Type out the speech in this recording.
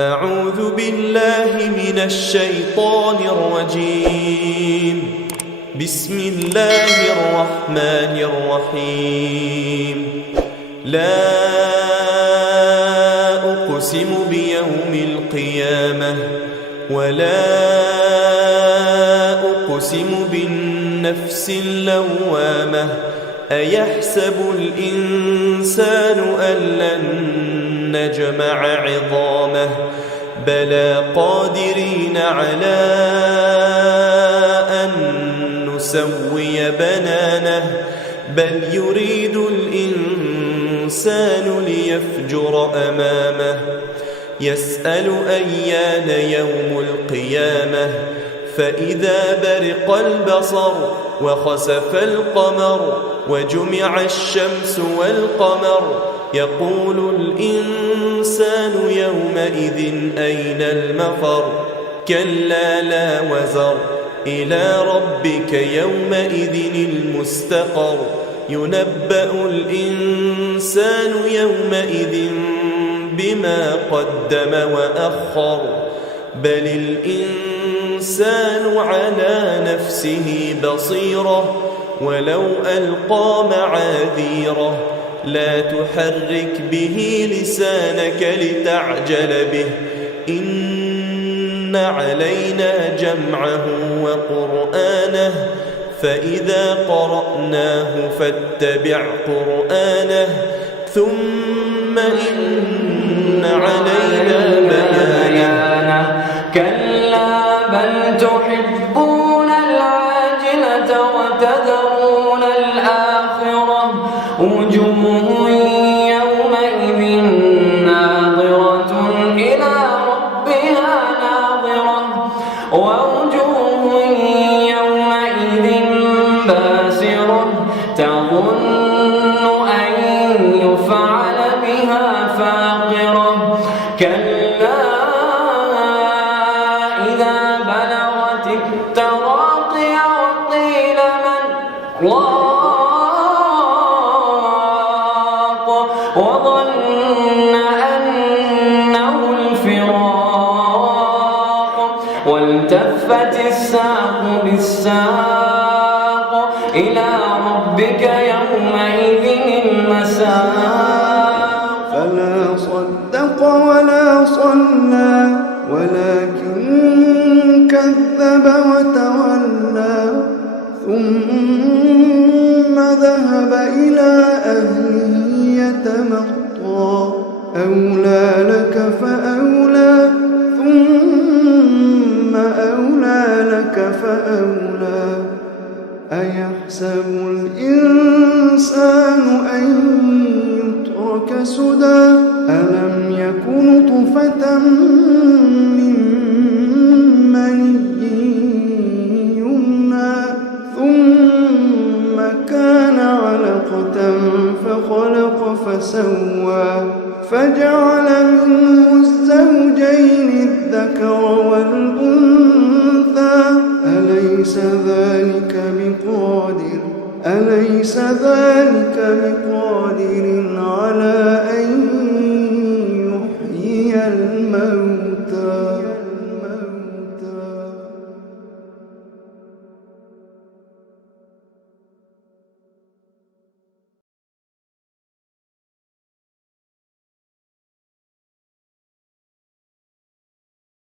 أعوذ بالله من الشيطان الرجيم. بسم الله الرحمن الرحيم. لا أقسم بيوم القيامة ولا أقسم بالنفس اللوامة أيحسب الإنسان أن لن نجمع عظامه بلى قادرين على أن نسوي بنانه بل يريد الإنسان ليفجر أمامه يسأل أيان يوم القيامة فإذا برق البصر وخسف القمر وجمع الشمس والقمر يقول الإنسان يومئذ أين المفر كلا لا وزر إلى ربك يومئذ المستقر ينبأ الإنسان يومئذ بما قدم وأخر بل الإنسان على نفسه بصيرة ولو ألقى معاذيره لا تحرك به لسانك لتعجل به إن علينا جمعه وقرآنه فإذا قرأناه فاتبع قرآنه ثم إن علينا بيانه كلا بل تحبون العاجلة وتذرون الآخرة وجوه يومئذ ناظرة إلى ربها ناظرة ووجوه يومئذ باسرة تظن أن يفعل بها فاقرة كلا إذا بلغت التراقي وقيل من راق وظن أنه الفراق والتفت الساق بالساق إلى ربك يومئذ المساق فلا صدق ولا صلى ولكن كذب وتولى ثم ذهب إلى أهله يتمطى أولى لك فأولى ثم أولى لك فأولى أيحسب الإنسان أن يترك سدى ألم يكن طفة من مني يمنى ثم كان علقة فخلق فسوى فجعل منه الزوجين الذكر والأنثى أليس ذلك بقادر على أن